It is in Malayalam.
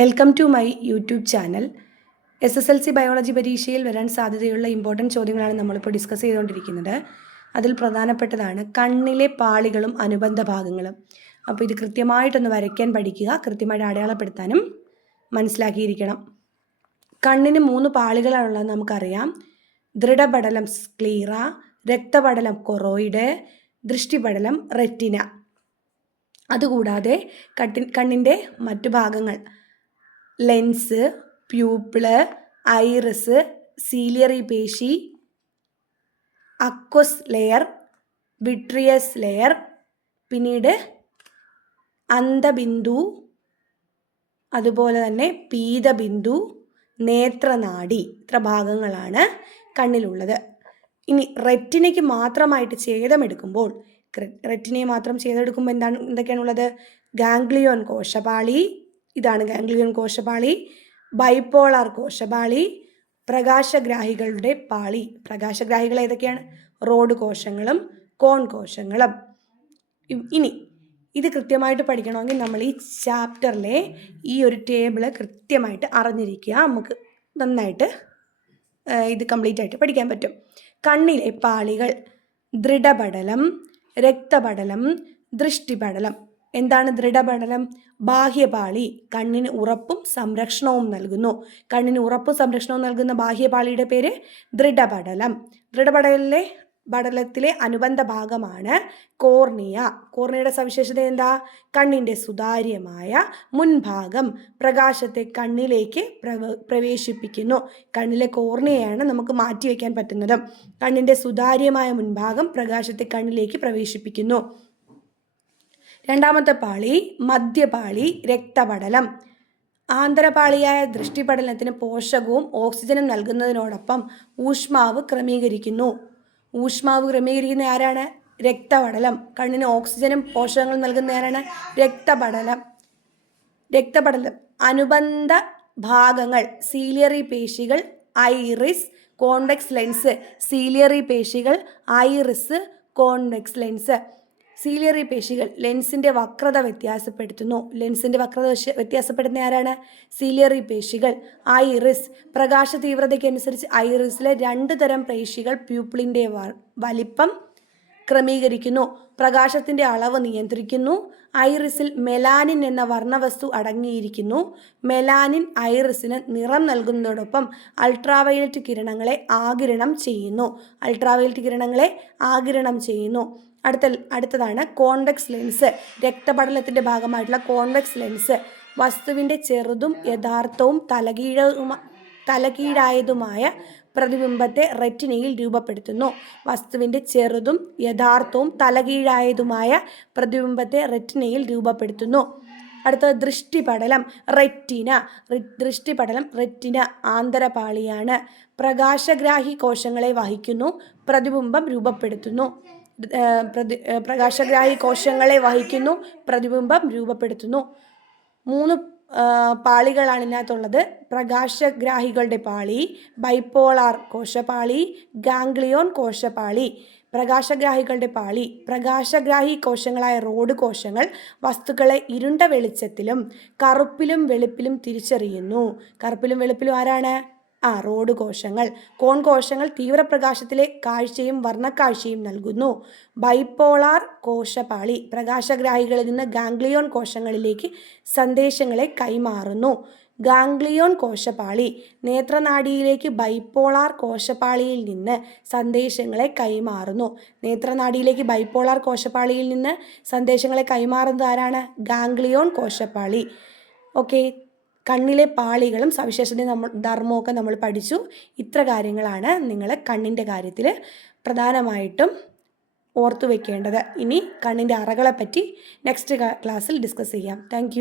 Welcome to my YouTube channel. SSLC biology പരീക്ഷയിൽ വരാൻ സാധ്യതയുള്ള ഇമ്പോർട്ടൻറ്റ് ചോദ്യങ്ങളാണ് നമ്മളിപ്പോൾ ഡിസ്കസ് ചെയ്തുകൊണ്ടിരിക്കുന്നത്. അതിൽ പ്രധാനപ്പെട്ടതാണ് കണ്ണിലെ പാളികളും അനുബന്ധ ഭാഗങ്ങളും. അപ്പോൾ ഇത് കൃത്യമായിട്ടൊന്ന് വരയ്ക്കാൻ പഠിക്കുക, കൃത്യമായിട്ട് അടയാളപ്പെടുത്താനും മനസ്സിലാക്കിയിരിക്കണം. കണ്ണിന് 3 പാളികളാണുള്ളത് നമുക്കറിയാം. ദൃഢപടലം സ്ക്ലീറ, രക്തപടലം കൊറോയിഡ്, ദൃഷ്ടിപടലം റെറ്റിന. അതുകൂടാതെ കണ്ണിൻ്റെ മറ്റു ഭാഗങ്ങൾ ലെൻസ്, പ്യൂപ്പിള്, ഐറിസ്, സീലിയറി പേശി, അക്വസ് ലെയർ, വിട്രിയസ് ലെയർ, പിന്നീട് അന്തബിന്ദു, അതുപോലെ തന്നെ പീതബിന്ദു, നേത്രനാഡി. ഇത്ര ഭാഗങ്ങളാണ് കണ്ണിലുള്ളത്. ഇനി റെറ്റിനയ്ക്ക് മാത്രമായിട്ട് ഛേദമെടുക്കുമ്പോൾ എന്തൊക്കെയാണുള്ളത്? ഗാംഗ്ലിയോൺ കോശപാളി, ഇതാണ് ഗാംഗ്ലിയോൺ കോശപാളി, ബൈപോളാർ കോശപാളി, പ്രകാശഗ്രാഹികളുടെ പാളി. പ്രകാശഗ്രാഹികൾ ഏതൊക്കെയാണ്? റോഡ് കോശങ്ങളും കോൺ കോശങ്ങളും. ഇനി ഇത് കൃത്യമായിട്ട് പഠിക്കണമെങ്കിൽ നമ്മൾ ഈ ചാപ്റ്ററിലെ ഈ ഒരു ടേബിള് കൃത്യമായിട്ട് അറിഞ്ഞിരിക്കുക. നമുക്ക് നന്നായിട്ട് ഇത് കംപ്ലീറ്റ് ആയിട്ട് പഠിക്കാൻ പറ്റും. കണ്ണിലെ പാളികൾ: ദൃഢപടലം, രക്തപടലം, ദൃഷ്ടിപടലം. എന്താണ് ദൃഢപടലം? ബാഹ്യപാളി കണ്ണിന് ഉറപ്പും സംരക്ഷണവും നൽകുന്നു. കണ്ണിന് ഉറപ്പും സംരക്ഷണവും നൽകുന്ന ബാഹ്യപാളിയുടെ പേര് ദൃഢപടലം. ദൃഢപടലത്തിലെ അനുബന്ധ ഭാഗമാണ് കോർണിയ. കോർണിയയുടെ സവിശേഷത എന്താ? കണ്ണിൻ്റെ സുതാര്യമായ മുൻഭാഗം പ്രകാശത്തെ കണ്ണിലേക്ക് പ്രവേശിപ്പിക്കുന്നു. കണ്ണിലെ കോർണിയയാണ് നമുക്ക് മാറ്റിവെക്കാൻ പറ്റുന്നത്. കണ്ണിൻ്റെ സുതാര്യമായ മുൻഭാഗം പ്രകാശത്തെ കണ്ണിലേക്ക് പ്രവേശിപ്പിക്കുന്നു. രണ്ടാമത്തെ പാളി മധ്യപാളി, രക്തപടലം. ആന്തരപാളിയായ ദൃഷ്ടിപടലത്തിന് പോഷകവും ഓക്സിജനും നൽകുന്നതിനോടൊപ്പം ഊഷ്മാവ് ക്രമീകരിക്കുന്നു. ഊഷ്മാവ് ക്രമീകരിക്കുന്ന ആരാണ്? രക്തപടലം. കണ്ണിന് ഓക്സിജനും പോഷകങ്ങളും നൽകുന്ന ആരാണ്? രക്തപടലം. അനുബന്ധ ഭാഗങ്ങൾ സീലിയറി പേശികൾ, ഐറിസ്, കോൺവെക്സ് ലെൻസ്. സീലിയറി പേശികൾ, ഐറിസ്, കോൺവെക്സ് ലെൻസ്. സീലിയറി പേശികൾ ലെൻസിൻ്റെ വക്രത വ്യത്യാസപ്പെടുത്തുന്നു. ലെൻസിൻ്റെ വക്രത വ്യത്യാസപ്പെടുന്ന ആരാണ്? സീലിയറി പേശികൾ. ഐറിസ് പ്രകാശ തീവ്രതയ്ക്കനുസരിച്ച് ഐറിസിലെ 2 തരം പേശികൾ പ്യൂപ്പിളിൻ്റെ വലിപ്പം ക്രമീകരിക്കുന്നു. പ്രകാശത്തിൻ്റെ അളവ് നിയന്ത്രിക്കുന്നു. ഐറിസിൽ മെലാനിൻ എന്ന വർണ്ണവസ്തു അടങ്ങിയിരിക്കുന്നു. മെലാനിൻ ഐറിസിന് നിറം നൽകുന്നതോടൊപ്പം അൾട്രാവയലറ്റ് കിരണങ്ങളെ ആഗിരണം ചെയ്യുന്നു. അടുത്തതാണ് കോൺവെക്സ് ലെൻസ്. രക്തപടലത്തിൻ്റെ ഭാഗമായിട്ടുള്ള കോൺവെക്സ് ലെൻസ് വസ്തുവിൻ്റെ ചെറുതും യഥാർത്ഥവും തലകീഴായതുമായ പ്രതിബിംബത്തെ റെറ്റിനയിൽ രൂപപ്പെടുത്തുന്നു. വസ്തുവിൻ്റെ ചെറുതും യഥാർത്ഥവും തലകീഴായതുമായ പ്രതിബിംബത്തെ റെറ്റിനയിൽ രൂപപ്പെടുത്തുന്നു. അടുത്തത് ദൃഷ്ടിപടലം, റെറ്റിന. റെറ്റിന ആന്തരപാളിയാണ്. പ്രകാശഗ്രാഹി കോശങ്ങളെ വഹിക്കുന്നു. പ്രതിബിംബം രൂപപ്പെടുത്തുന്നു. പ്രകാശഗ്രാഹി കോശങ്ങളെ വഹിക്കുന്നു, പ്രതിബിംബം രൂപപ്പെടുത്തുന്നു. 3 പാളികളാണ് ഇതിനകത്തുള്ളത്. പ്രകാശഗ്രാഹികളുടെ പാളി, ബൈപോളാർ കോശപാളി, ഗാംഗ്ലിയോൺ കോശപാളി. പ്രകാശഗ്രാഹികളുടെ പാളി: പ്രകാശഗ്രാഹി കോശങ്ങളായ റോഡ് കോശങ്ങൾ വസ്തുക്കളെ ഇരുണ്ട വെളിച്ചത്തിലും കറുപ്പിലും വെളുപ്പിലും തിരിച്ചറിയുന്നു. കറുപ്പിലും വെളുപ്പിലും ആരാണ്? റോഡ് കോശങ്ങൾ. കോൺ കോശങ്ങൾ തീവ്രപ്രകാശത്തിലെ കാഴ്ചയും വർണ്ണക്കാഴ്ചയും നൽകുന്നു. ബൈപോളാർ കോശപാളി പ്രകാശഗ്രാഹികളിൽ നിന്ന് ഗാംഗ്ലിയോൺ കോശങ്ങളിലേക്ക് സന്ദേശങ്ങളെ കൈമാറുന്നു. ഗാംഗ്ലിയോൺ കോശപാളി നേത്രനാഡിയിലേക്ക് ബൈപോളാർ കോശപാളിയിൽ നിന്ന് സന്ദേശങ്ങളെ കൈമാറുന്നു. സന്ദേശങ്ങളെ കൈമാറുന്നത് ആരാണ്? ഗാംഗ്ലിയോൺ കോശപാളി. ഓക്കെ, കണ്ണിലെ പാളികളും സവിശേഷതയും ധർമ്മമൊക്കെ നമ്മൾ പഠിച്ചു. ഇത്ര കാര്യങ്ങളാണ് നിങ്ങൾ കണ്ണിൻ്റെ കാര്യത്തിൽ പ്രധാനമായിട്ടും ഓർത്തു വയ്ക്കേണ്ടത്. ഇനി കണ്ണിൻ്റെ അറകളെപ്പറ്റി നെക്സ്റ്റ് ക്ലാസ്സിൽ ഡിസ്കസ് ചെയ്യാം. താങ്ക്